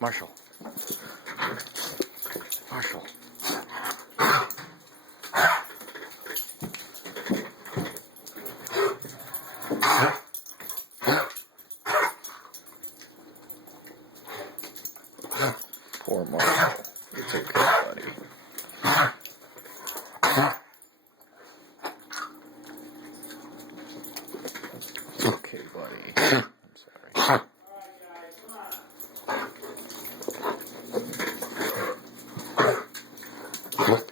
Marshall. Marshall. Poor Marshall. It's okay, buddy. Okay, buddy. I'm sorry. Look.